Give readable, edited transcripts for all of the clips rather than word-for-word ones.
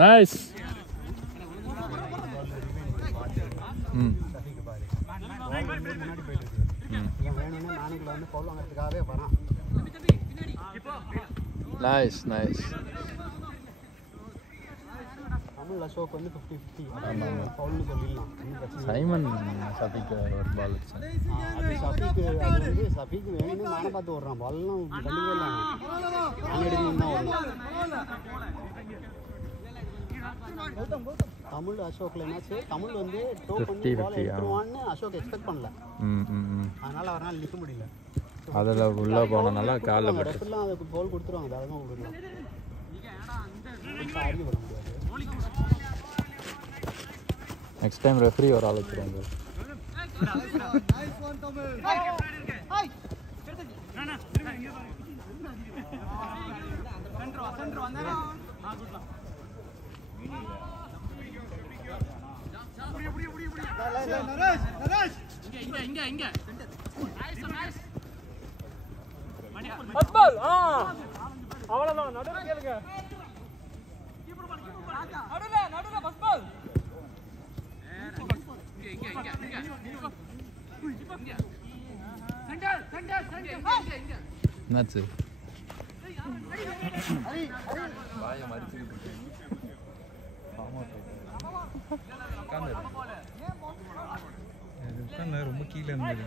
Nice. Nice nice. Tamil Ashok வந்து 50-50 பவுல்னு சொல்லிடலாம். Simon சபிக்கு ஒரு பால் சபிக்கு அது வந்து சபிக்கு வேணும்னு நானே பார்த்து ஓடுறான். பால்லாம் கண்டிப்பாக இல்லை, நான் எடுக்கணும் தான் ஓடணும். தமிழ் அசோக்கில் என்னாச்சு, தமிழ் வந்து டோ பண்ணி பால் எடுத்துருவான்னு அசோக் எக்ஸ்பெக்ட் பண்ணல. அதனால் அவரால் நிற்க முடியல. அதில் உள்ளே போனனால காலில் இடத்துலாம் அதுக்கு கோல் கொடுத்துருவாங்க, தாராளமாக கொடுக்கலாம். ஆடி வர முடியாது. நெக்ஸ்ட் டைம் ரெஃப்ரி ஒரு ஆள் வச்சுருவாங்க. அவ்வளவுதான். நடுவுல கேளுங்க. நடுவுல பஸ் பால். என்னாச்சு? ரொம்ப கீழே இருந்தது.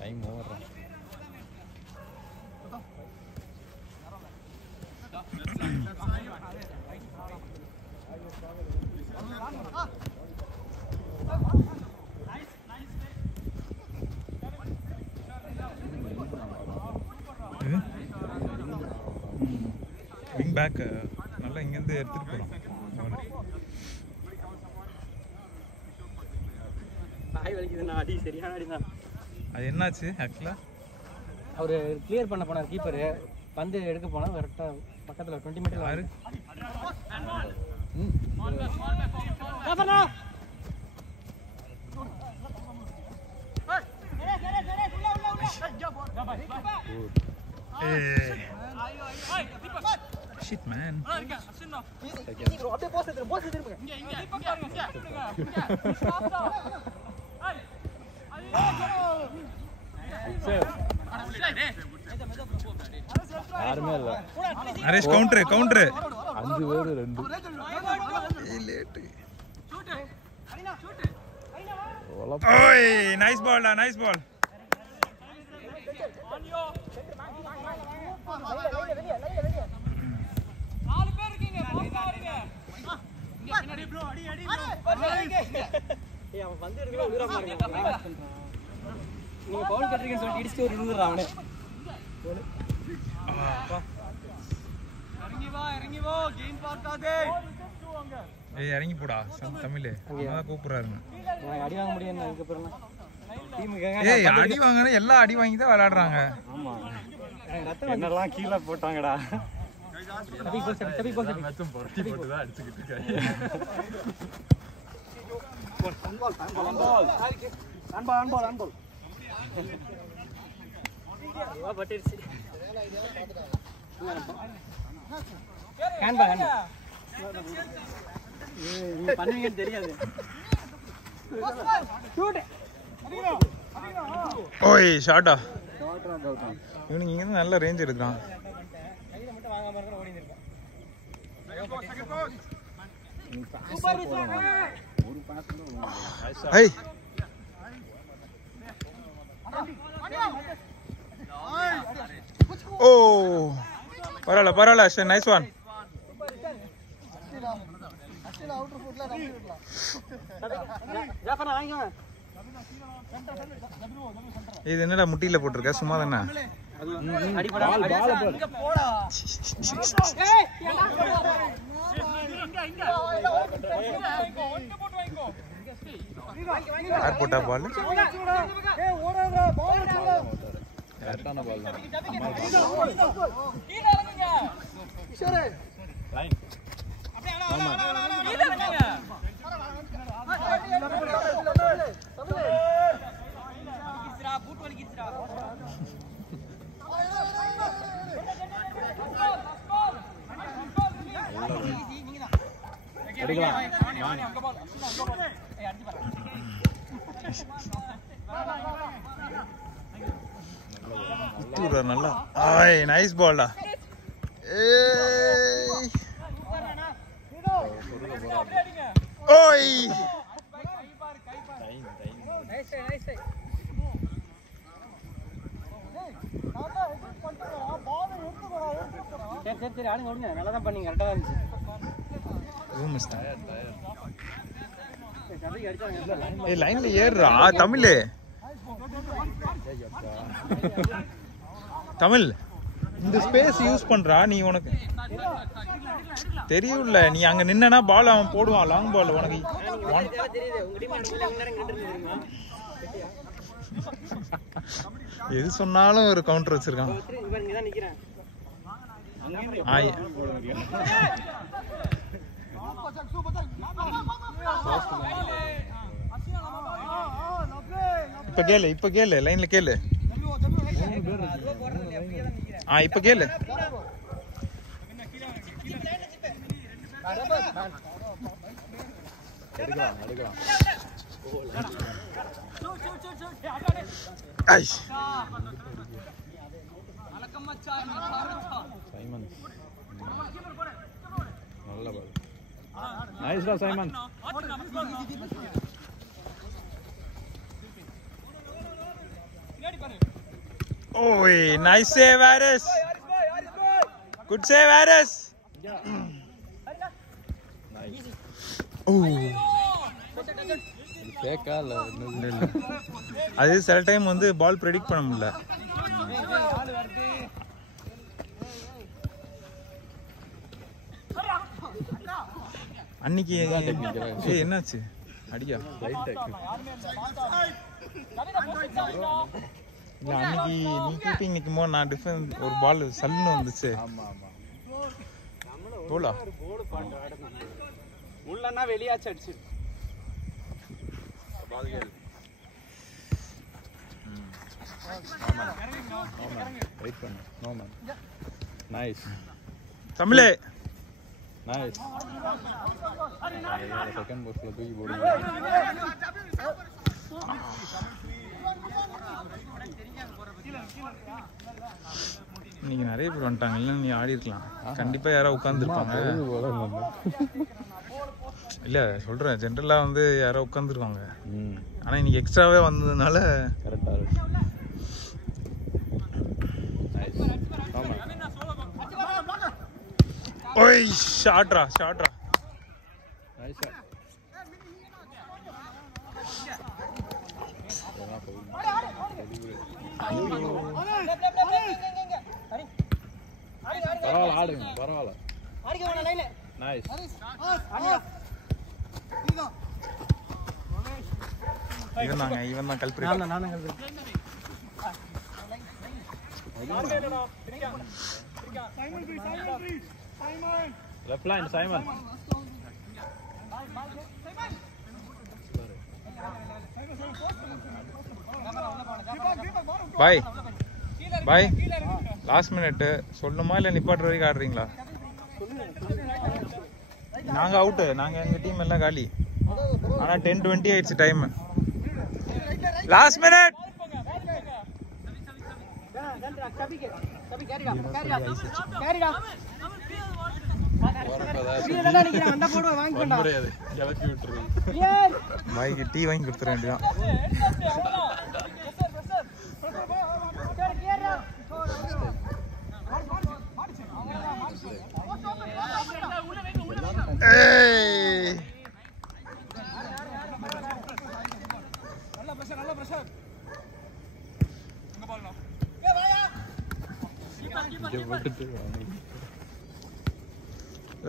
டைம் ஓடுறேன். விங் பேக் நல்லா இங்கேருந்து எடுத்துகிட்டு போகலாம். அடி சரியான அடி தான். அது என்னாச்சு ஆக்சுவலாக? அவர் கிளியர் பண்ண போனார் கீப்பரு, பந்து எடுக்க போனால் கரெக்டாக பக்கத்தில் 20 மீட்டர் யாரு? Shit man. யாருமே இல்லை. நரேஷ் கவுண்டர் 5 பேர் 2 லேட்டு. ஓய் நைஸ் பால்டா, நைஸ் பால். அவன் வந்து எடுக்கல உயிரமா இருக்கான். நீங்க பவுல் கட்டறீங்கன்னு சொல்லி இடிச்சு ஒரு விழுந்துறான் அவனே. இறங்கி வா கெயின் பார்க்காதே. ஏய் இறங்கி போடா தமிழ். அங்க கூப்பிடுறாருங்க. நான் அடி வாங்க முடியும் அதுக்கு அப்புறம் ஏய் அடி வாங்குற எல்லாம் அடி வாங்கி தான் விளையாடுறாங்க. ஆமா என்னெல்லாம் கீழே போட்டாங்கடா. மேட்சும் பொட்டி போட்டு தான் அடிச்சுக்கிட்டு இருக்காங்க. பண்ணுவீங்கன்னு தெரியாது. ஓய் ஷாட்டா. இவனுக்கு இங்க நல்ல ரேஞ்ச் எடுக்கிறான். ஏய் ஓ பரவாயில்ல அஷ்டன், நைஸ் ஒன். இது என்னடா முட்டியில போட்டிருக்க? சும்மா தானே. யார் போட்டா பால்? கரெக்டான பால் தான். லைன். ஆமா. நல்லா ஆய் நைஸ் பால்டா. ஓய் சரி ஆடுங்க விடுங்க. நல்லா தான் பண்ணீங்க. கரெக்டாக தான் இருந்துச்சு. லைன்ல ஏறுறா தமிழ். தமிழ் இந்த ஸ்பேஸ் யூஸ் பண்றா நீ. உனக்கு தெரியும்ல, நீ அங்க நின்னா பால் அவன் போடுவான். லாங் பால் உனக்கு எது சொன்னாலும் ஒரு கவுண்டர் வச்சிருக்கான். இப்ப கேளு லைன்ல கேளு. இப்ப கேளு. சைமன் நல்ல பால். நைஸ்டா Simon. Oi, nice save, Aris. Good save, Aris. Nice. Oh. ஃபேக்கா இல்ல? அது சில டைம் வந்து பால் ப்ரெடிக்ட் பண்ண முடியல. அன்னைக்கு என்னாச்சு? அடியா இல்ல அன்னைக்கு நீ கீப்பிங் நிக்கும் போது நான் டிஃபென்ஸ் ஒரு பால் சல்லுன்னு வந்துச்சு. போலா உள்ளன்னா வெளியாச்சு அடிச்சு பால் கேள். வெயிட் பண்ணு. No man. நைஸ் தமிழே. நைஸ். செகண்ட் போஸ்ட்ல தூக்கி போடுங்க. நீங்க நிறைய பேர் வந்துட்டாங்க. இல்ல நீ ஆடி இருக்கலாம். கண்டிப்பா யாரோ உட்கார்ந்துருப்பாங்க. இல்ல சொல்றேன், ஜென்ரலா வந்து யாரோ உட்கார்ந்துருவாங்க. ஆனா இன்னைக்கு எக்ஸ்ட்ராவே வந்ததுனால கரெக்டா இருக்கு. ஓய் ஷாட்ரா ஷாட்ரா. Nice shot. பரவாயில்ல ஆடுங்க, பரவாயில்ல. நைஸ். இவன் தான் கல்பிரேட். Left line, Simon. பாய் பாய். லாஸ்ட் மினிட் சொல்லணுமா இல்லை நிப்பாட்டுற வரைக்கும் ஆடுறீங்களா? நாங்க அவுட்டு. நாங்க எங்க டீம் எல்லாம் காலி. ஆனா 10:20 ஆயிடுச்சு டைம். Last minute. பாய்க்கு டீ வாங்கி கொடுத்துட வேண்டியதான்.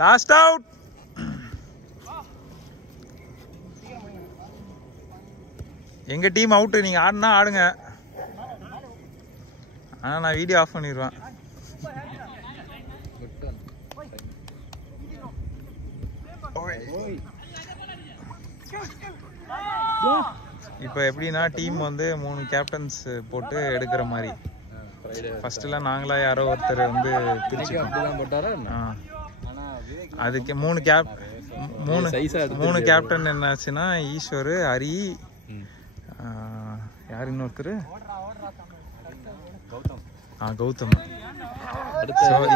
Last out. எங்க டீம் அவுட். நீங்க ஆடுனா ஆடுங்க. ஆனால் நான் வீடியோ ஆஃப் பண்ணிடுவேன். இப்போ எப்படின்னா டீம் வந்து 3 கேப்டன்ஸ் போட்டு எடுக்கிற மாதிரி. ஃபர்ஸ்ட்லாம் நாங்களா யாரோ ஒருத்தர் வந்து அதுக்கு 3 கேப்டன் என்னாச்சுன்னா ஈஸ்வர், ஹரி, யார் இன்னொருத்தர் கௌதம்.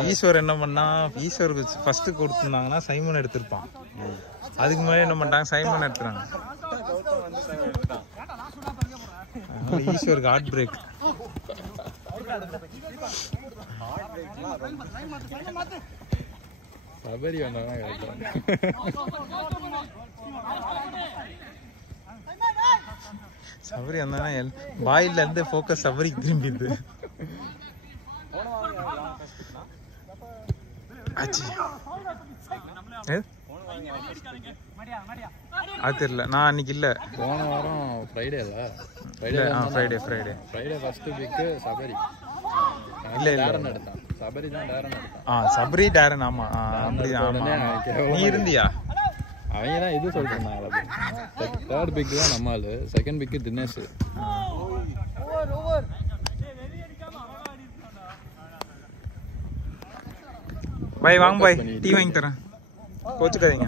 ஈஸ்வர் என்ன பண்ணா, ஈஸ்வருக்கு ஃபர்ஸ்ட் கொடுத்துருந்தாங்கன்னா சைமன் எடுத்திருப்பான். அதுக்கு முன்னாடி என்ன பண்ணிட்டாங்க, சைமன் எடுத்துறாங்க. ஈஸ்வருக்கு ஹார்ட் பிரேக். சபரி வந்தாங்க சபரி வந்தானா பாயில இருந்து ஃபோக்கஸ் சபரிக்கு திரும்பிது. அது தெரியல, நான் அன்னைக்கு இல்ல. போன வாரம் Friday Friday first pick Sabari இல்ல டேரன் எடுத்தான். சபரி தான் டேரன் எடுத்தான். சபரி டேரன். ஆமா அப்படி. ஆமா நீ இருந்தியா? அவங்க தான் இது சொல்லிட்டு. தேர்ட் பிக் தான் நம்ம ஆளு, செகண்ட் பிக் தினேஷ். பாய் வாங்க பாய், டீ வாங்கி தரேன். கோச்சுக்காதீங்க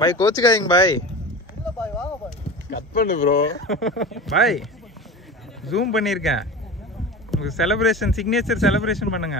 பாய், கோச்சுக்காதீங்க பாய். கட் பண்ணு ப்ரோ. பாய் ஜூம் பண்ணியிருக்கேன். உங்க செலிப்ரேஷன், சிக்னேச்சர் செலிப்ரேஷன் பண்ணுங்க.